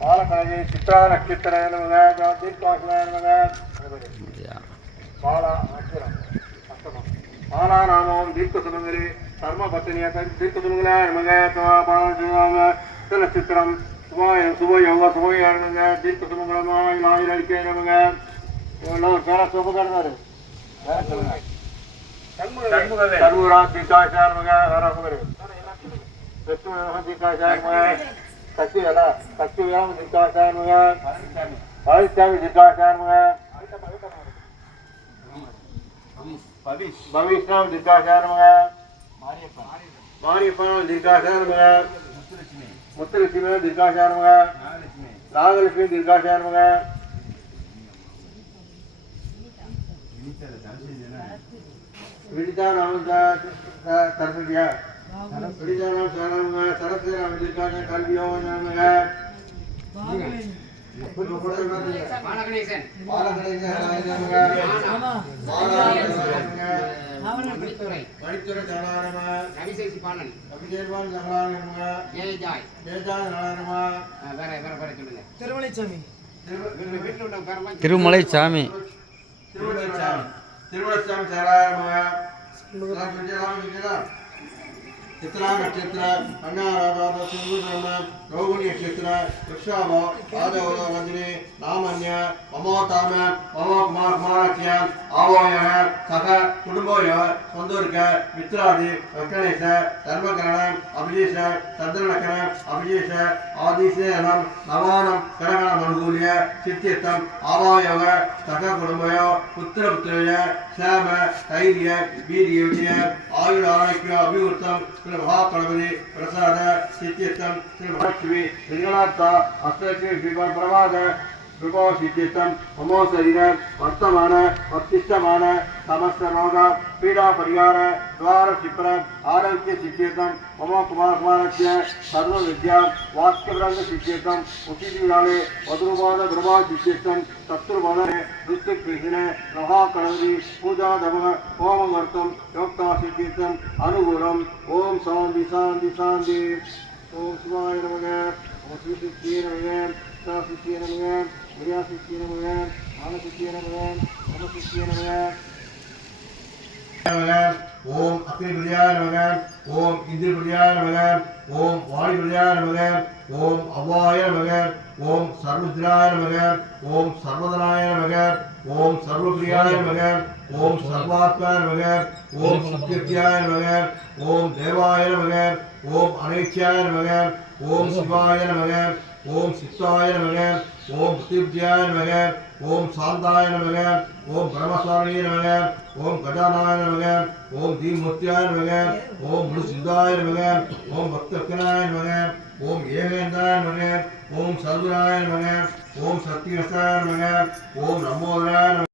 பாலகழகி சித்ரா நட்சத்திர நமக தீர்க்காசிவாய நமக பாலா நட்சத்திரம் அஷ்டமம் பாலா நாமம் தீர்க்க சுமங்கரி தர்ம பத்தினிய தீர்க்க சுமங்கலாய நமக பால நட்சத்திரம் சுபயோக சுபயோக நமக தீர்க்க சுமங்கலமாய் ஆயிரக்கே நமக எல்லாம் பேர சுபகர்னாரு சர்வரா தீர்க்காசாய நமக வேற தீர்க்காசாய நமக சக்திவேலா சக்திவேலம் தீர்க்காசாய பழனிசாமி தீர்க்காசாய பவிஷ்ணம் தீர்க்காசாய மாரியப்பன் தீர்க்காசாய முத்துலட்சுமி தீர்க்காசாய நாகலட்சுமி தீர்க்காசாய விடிதா நாம தரப்பியா விடிதாராம் சாராமங்க சரஸ்வதி ராம தீர்க்காசாய கல்வியோ நாமங்க பாலகணேசன் வழித்துறை சரணாரம ரவிசேஷி பாலன் அபிஷேகவான் சரணாரம ஜெயஜாய் சரணாரம வேற வேற வேற சொல்லுங்க திருமலைசாமி திருமலைசாமி திருமலைசாமி சரணாரம चित्रा नक्षत्र अन्नाराधार सिंधुधर्म रोहिणी नक्षत्र वृषभ आदव रजनी नामन्य ममोताम मम कुमार कुमारस्य आवोय सह कुटुंबोय संदूर्ग मित्रादि रक्षणेश धर्मकरण अभिजेश चंद्रनकरण अभिजेश आदिशेनम नवानम करगण अनुकूल्य चित्तम आवायोग सह कुटुंबोय पुत्र पुत्रय श्याम धैर्य वीर्य विजय आयुर आरोग्य अभिवृद्धम महागणपति प्रसाद सिद्धियम श्री महालक्ष्मी श्रीनाथ अष्टलक्ष्मी श्रीमान प्रभात विभो सिद्धियम ममो शरीर वर्तमान वर्तिष्ठमान समस्त रोग पीड़ा परिहार द्वार क्षिप्र आरोग्य सिद्धियम मम कुमार कुमारस्य सर्व विद्या वाक्यवृंद सिद्धियम उचितिकाले मधुरबाद ब्रह्मा सिद्धियम शत्रुबाधने दुष्टकृष्ण महागणपति पूजा दमः होमवर्तम योक्ता सिद्धियम अनुकूलम ओम शांति शांति शांति ओम शिवाय नमः ओम श्री सिद्धि नमः सिद्धि नमः क्रिया सिद्धि नमः ध्यान सिद्धि नमः नम सिद्धि नमः ओम अग्नि प्रियाय नमः ओम इंद्र प्रियाय नमः ओम वायु प्रियाय नमः ओम अवाय नमः ओम सर्वज्ञाय नमः ओम सर्वधनाय नमः ओम सर्वप्रियाय नमः ओम सर्वात्माय नमः ओम सुकृत्याय नमः ओम देवाय नमः ओम अनेक्याय नमः ओम शिवाय नमः ओम सिद्धाय नमः ओम पृथ्व्याय नमः ओम शांताय नमः ओम ब्रह्मस्वामिने नमः ओम गजानाय नमः ओम दीनमूर्त्याय नमः ओम मुनिसिद्धाय नमः ओम भक्तकनाय नमः ओम ஏகேந்திராய नमः ओम सर्वराय नमः ओम सत्यवसाय नमः ओम नमोदराय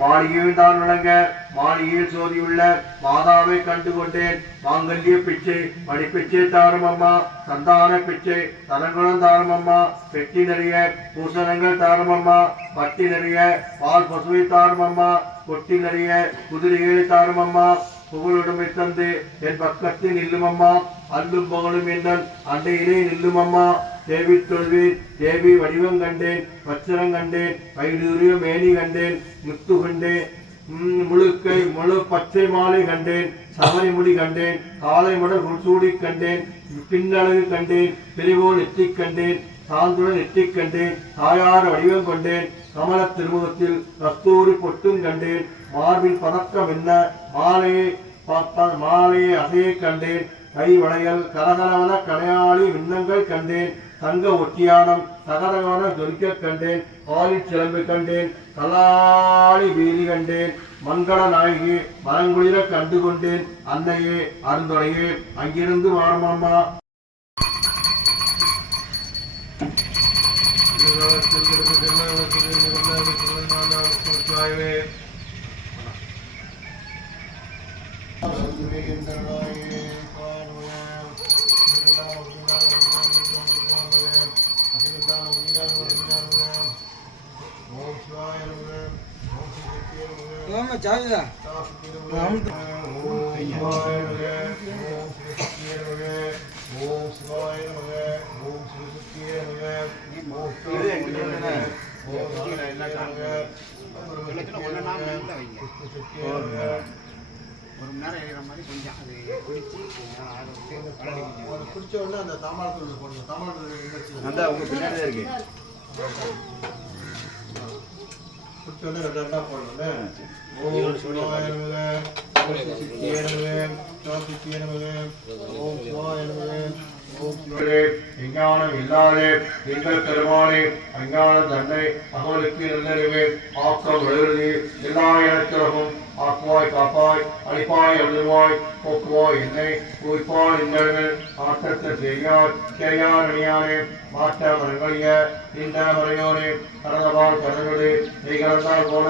மாளிகையில் தான் விளங்க மாளிகையில் சோதியுள்ள மாதாவை கண்டு கொண்டேன் மாங்கல்ய பிச்சை மணிப்பிச்சை தாரும் அம்மா சந்தான பிச்சை தலங்குளம் தாரும் அம்மா பெட்டி நிறைய பூசணங்கள் தாரும் அம்மா பட்டி நிறைய பால் பசுவை தாரும் அம்மா கொட்டி நிறைய குதிரைகளை தாரும் அம்மா புகழுடைமை தந்து என் பக்கத்தில் நில்லும் அம்மா அல்லும் பகலும் என்னன் அண்டையிலே நில்லும் அம்மா தேவி தொழுவேன் தேவி வடிவம் கண்டேன் வச்சரம் கண்டேன் வயிறுரிய மேனி கண்டேன் முத்து கண்டேன் முழுக்கை முழு பச்சை மாலை கண்டேன் சமணி முடி கண்டேன் காலை முடல் சூடி கண்டேன் பின்னழகு கண்டேன் பிரிவோல் நெற்றி கண்டேன் சாந்துடன் நெற்றி கண்டேன் தாயார் வடிவம் கொண்டேன் கமல திருமுகத்தில் கஸ்தூரி பொட்டும் கண்டேன் மார்பின் பதக்கம் என்ன மாலையை அசையை கண்டேன் கை வளையல் கரகரவன கடையாளி விண்ணங்கள் கண்டேன் தங்க ஒட்டியானம் சகரகவன ஜொலிக்க கண்டேன் ஆலிச் சிலம்பு கண்டேன் கலாளி வீதி கண்டேன் மங்கள நாயகி மரங்குளிர கண்டு கொண்டேன் அன்னையே அருந்துணையே அங்கிருந்து வாரமாமா जाएगा ओम பிடிச்ச உடனே அந்த தாமரத்தூள் போடணும். தாமரத்தூள் அந்த உங்க பின்னாடி தான் இருக்கு. பிடிச்ச உடனே ரெண்டா போடணும். ஓம் சிவாய நமக, ஓம் சித்தியே நமக, ஓம் சித்தியே நமக, ஓம் சிவாய நமக. விஞ்ஞானம் இல்லாதே எங்கள் பெருமானே அஞ்ஞான தன்னை அகலுக்கு நல்லறிவே ஆக்கம் எழுதி எல்லா இடத்திலும் ஆக்குவாய் காப்பாய் அழிப்பாய் அழுவாய் போக்குவாய் என்னை குவிப்பாய் இன்னர்கள் ஆட்டத்தை செய்யார் அணியானே மாற்ற மரங்களிய இந்த மறையோனே கரந்தபால் கரங்களே நீ கலந்தால் போல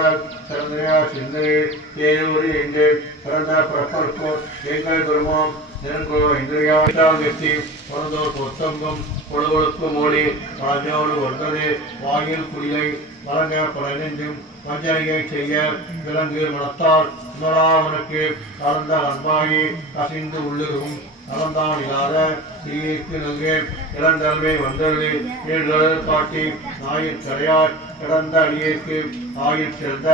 சிறந்தையா சிந்தனை தேரூரி என்று பிறந்த பிறப்பருக்கும் எங்கள் பெருமாம் நெருங்குளோ இந்திரியாவிட்டால் வெற்றி பொருந்தோர் பொத்தங்கம் பொழுவழுக்கு மோடி ராஜாவோடு ஒன்றதே வாயில் குடிலை வழங்க பலனென்றும் வஞ்சனையை செய்ய விலங்கு மனத்தால் உணராவனுக்கு கலந்த அன்பாயி கசிந்து உள்ளுகும் நலந்தான் இல்லாத தீயிற்கு நல்கே இளந்தல்வை வந்தது நீழ்தல் காட்டி நாயிற் கரையாய் கிடந்த அடியேற்கு ஆயிற் செல்ந்த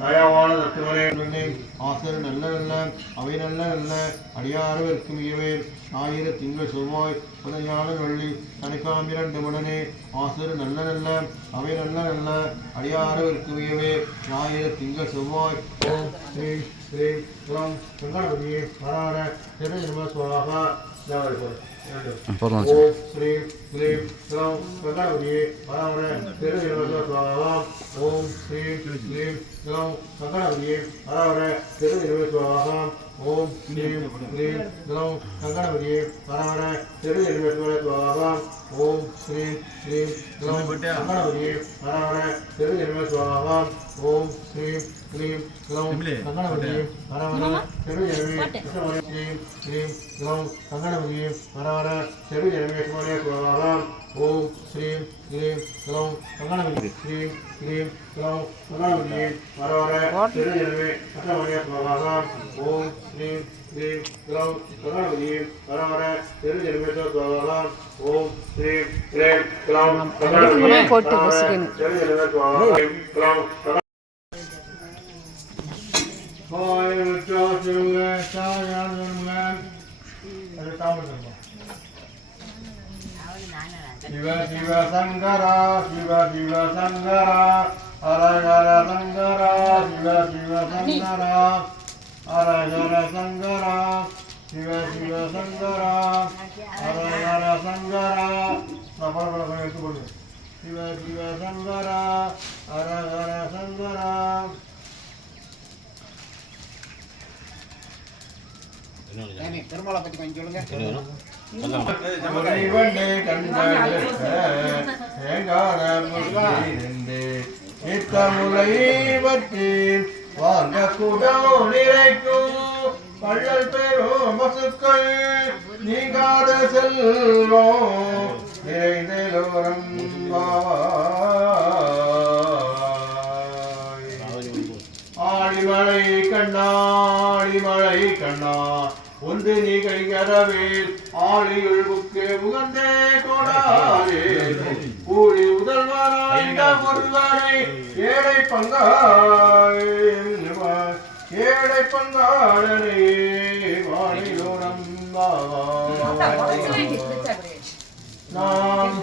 நயவான தத்துவனே ஆசர் நல்ல நல்ல அவை நல்ல நல்ல அடியாரவிற்கும் இயவே ஞாயிறு திங்கள் செவ்வாய் புதஞான வெள்ளி சனிக்காம் 2 மடனே ஆசர் நல்ல நல்ல அவை நல்ல நல்ல அடியாரவிற்கும் இயவே ஞாயிறு திங்கள் செவ்வாய் ஓம் ஸ்ரீ ஸ்ரீ ஓம் வெங்கடபதியே வரார திரு சுவாகா ஓம் ஸ்ரீ ஸ்ரீ ஓம் வெங்கடபதியே வரார திரு சுவாகா ஓம் ஸ்ரீ ஸ்ரீ ஓம் வெங்கடபதியே வரார திரு சுவாகா ஓம் ஸ்ரீ ஸ்ரீ ஓம் வெங்கடபதியே வரார திரு சுவாகா ஓம் ஸ்ரீ ஸ்ரீ ஓம் வெங்கடபதியே வரார திரு சுவாகா ஓம் ஸ்ரீ ஸ்ரீ ஓம் வெங்கடபதியே வரார திரு ஸ்ரீ ஸ்ரீ ஓம் வெங்கடபதியே வரார திரு சுவாகா ஓம் ஸ்ரீ ஸ்ரீ ஓம் வெங்கடபதியே ஸ்ரீ ஸ்ரீ ஓம் வெங்கடபதியே வரார திரு சுவாகா ஓம் ஸ்ரீ ஸ்ரீ ஓம் வெங்கடபதியே வரார திரு சுவாகா ஓம் ஸ்ரீ ஸ்ரீ ஓம் வெங்கடபதியே போட்டு வசிக்கணும். சிவ சிவ சங்கரா சிவ சிவ சங்கரா ஹரஹர சங்கரா சிவ சிவ சங்கரா ஹரஹர சங்கரா சிவ சிவ சங்கரா ஹரஹர சங்கரா பரபரப்பை எடுத்துக்கொள்ளுங்க. சிவ சிவ சங்கரா ஹரஹர சங்கரா பெருமாளை பத்தி கொஞ்சம் சொல்லுங்க. முலை பற்றி வாங்க குடம் நிறைக்கும் பள்ளல் பெரும் பசுக்கள் நீங்காத செல்வம் நிறைந்தோரம் ஆடிமலை கண்ணா ஆடிமலை கண்ணா ஒன்று நீ கைகரவேல் ஆளியுள் புக்கே முகந்தே கோடாரே கூலி முதல்வராய் ஒருவரை ஏழை பங்காய் ஏழை பங்காளனே வாழிலோரம் நாம்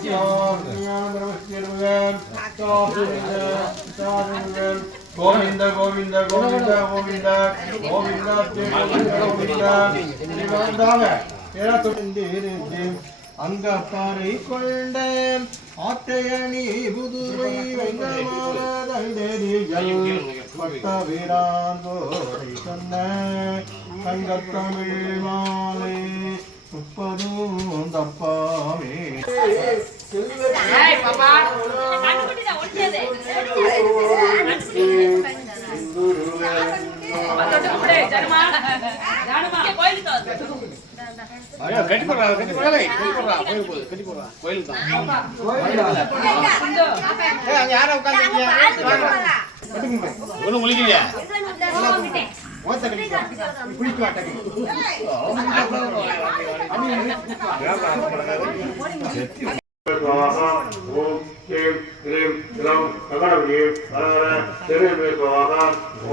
கோவிந்த கோவிந்த கோவிந்த கோவிந்த கோவிந்த கோவிந்த அங்க பாறை கொண்ட ஆட்டையணி புதுவை பட்ட வீரான் கோடை சொன்ன தங்கத்தமிழ் மாலை முப்பதும் தப்பாமே ஓம் ஸ்ரீம் ஸ்ரீம் ஸ்ரீம் சகடபதியே வரார திரு சுவாகா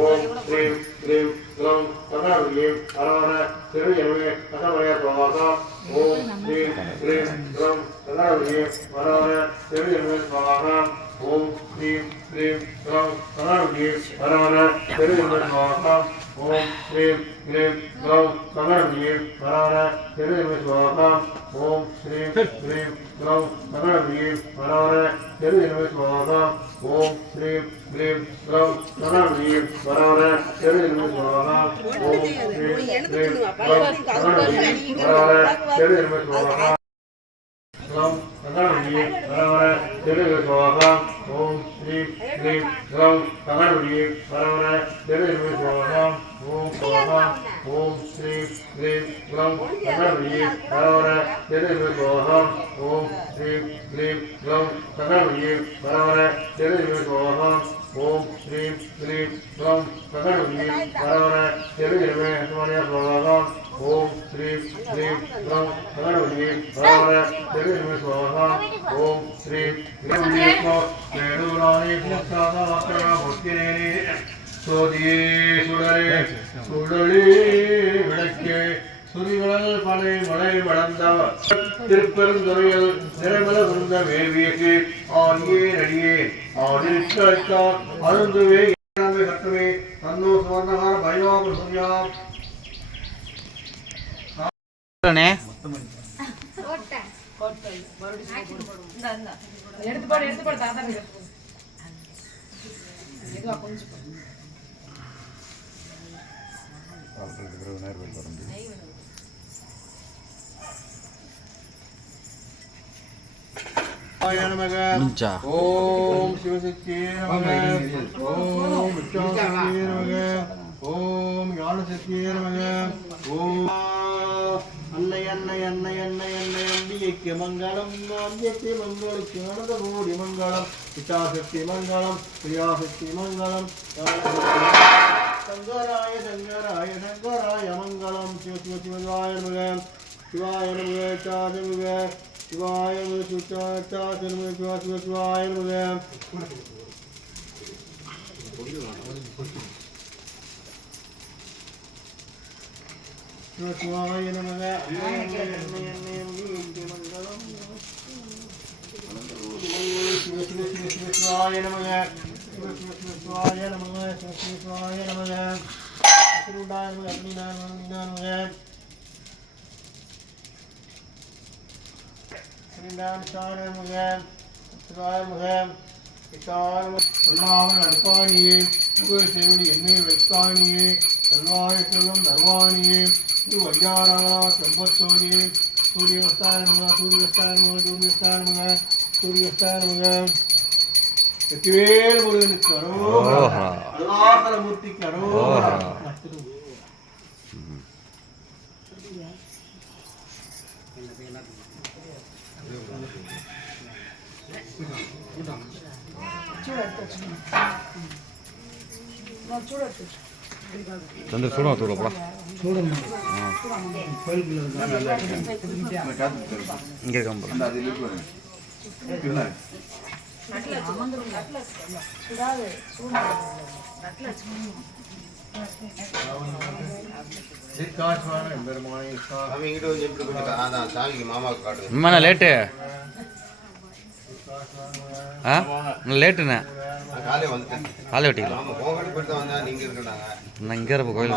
ஓம் ஸ்ரீம் ஸ்ரீம் ஸ்ரீம் சகடபதியே வரார வரவர திருவிழமே கதவரைய சுவாகா ஓம் ஸ்ரீம் ஸ்ரீம் ரம் கதாவளியே வரவர திருவிழமே சுவாகா ஓம் ஸ்ரீம் ஸ்ரீம் ரம் கதாவளியே வரவர திருவிழமே சுவாகா ஓம் ஸ்ரீம் ஸ்ரீம் ரம் கதாவளியே வரவர திருவிழமே சுவாகா ஓம் ஸ்ரீம் ஸ்ரீம் ரம் கதாவளியே வரவர திருவிழமே சுவாகா ஓம் ஸ்ரீம் ஸ்ரீம் ரம் கதாவளியே வரவர திருவிழமே சுவாகா ஓம் ஸ்ரீம் ஸ்ரீம் ரம் கதாவளியே வரவர திருவிழமே சுவாகா ரம் கதாவளியே வரவர திருவிழமே சுவாகா ஓம் ஸ்ரீம் ஸ்ரீம் ரம் கதாவளியே வரவர திருவிழமே சுவாகா ஓம் சுவாகா ஓம் ஸ்ரீம் ஸ்ரீம் ரம் கதாவளியே வரவர திருவிழமே சுவாகா ஓம் ஸ்ரீம் ஸ்ரீம் ரம் கதாவளியே வரவர திருவிழமே சுவாகா ஓம் ஸ்ரீம் ஸ்ரீம் ரம் கதாவளியே வரவர திருவிழமே சுவாகா ஓம் ஸ்ரீம் ஸ்ரீம் ரம் கதாவளியே வரவர திருவிழமே சுவாகா ஓம் ஸ்ரீம் வேணுராணி பூசாதா முத்தினே சோதியே சுடரே சுடலே விளக்கே சுரிகள் பனை மலை வளர்ந்தவர் திருப்பெருந்துறையில் நிறமல விருந்த வேள்வியக்கு ஆடியே நடியே ஆடிருக்கார் அருந்துவே கட்டுவே தன்னோ சுவர்ணகார பைவாபு சூர்யா எடுத்து போடு தாத்தா எதுவா கொஞ்சம் ஓம் சிவசக்தியே நமக ஓம் விஷ்ணுசக்தியே நமக ஓம் ஞானசக்தியே நமக ஓம் அன்னை அன்னை அன்னை அன்னை அன்னை அம்பிகைக்கு மங்களம் அம்பியத்தை மங்களுக்கு நடந்த கோடி மங்களம் இச்சாசக்தி மங்களம் பிரியாசக்தி மங்களம் சங்கராய சங்கராய சங்கராய மங்களம் சிவ சிவ சிவாய நமக சிவாய நமக சாதமுக சிவாய நமக சுச்சாசனமுக சிவா சிவ சிவாய நமக சிவாய நமக சிவாய நமக சிவாய நமக சிவாய நமக அக்னிநாய நமக அக்னிநாய நமக ஸ்ரீநாராயண நமக சிவாய நமக சொல்லாமல் நட்பானியே முக சேவடி எண்ணெய் வைத்தானியே செல்வாய செல்வம் தர்வானியே திரு வையாராளா செம்பத்தோனியே சூரிய வஸ்தாய நமக சூரிய வஸ்தாய நமக சூரிய வஸ்தாய நமக சூரிய வஸ்தாய நமக வெற்றிவேல் முருகனுக்கு அரோகரா அருணாசலமூர்த்திக்கு அரோகரா चंद्र छोड़ो थोड़ा बड़ा इनके कम mana late லேட்டுண்ணே காலை வெட்டிக்கலாம் நான் இங்கே இருப்பேன் கோயில்